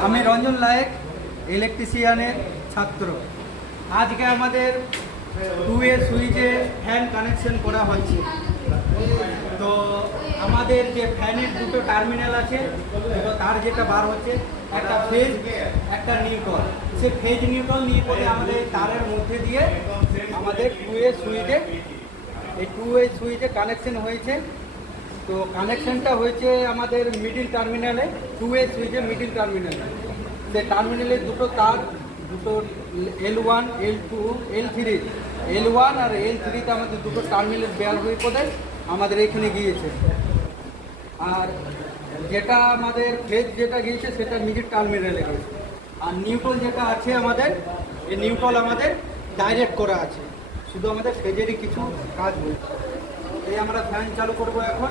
আমি রঞ্জন লায়েক, ইলেকট্রিশিয়ানের ছাত্র। আজকে আমাদের 2A সুইচে ফ্যান কানেকশন করা হচ্ছে। তো আমাদের যে ফ্যানের দুটো টার্মিনাল আছে, তার যেটা বার হচ্ছে, একটা ফেজ একটা নিউট্রাল। সে ফেজ নিউট্রাল নিয়ে পরে আমাদের তারের মধ্যে দিয়ে আমাদের 2A সুইচে কানেকশন হয়েছে। তো কানেকশনটা হয়েছে আমাদের মিডিল টার্মিনালে, 2A সুইচে মিডিল টার্মিনালে। সে টার্মিনালে দুটো তার, দুটো L1, L2, L3, L1 আর L3তে আমাদের দুটো টার্মিনাল বেয়ার হয়ে পড়ে আমাদের এখানে গিয়েছে। আর যেটা আমাদের ফেজ যেটা গিয়েছে সেটা মিডিল টার্মিনালে গিয়েছে। আর নিউট্রাল যেটা আছে আমাদের, এই নিউট্রাল আমাদের ডাইরেক্ট করা আছে, শুধু আমাদের ফেজেরই কিছু কাজ হয়েছে। এই আমরা ফ্যান চালু করবো এখন।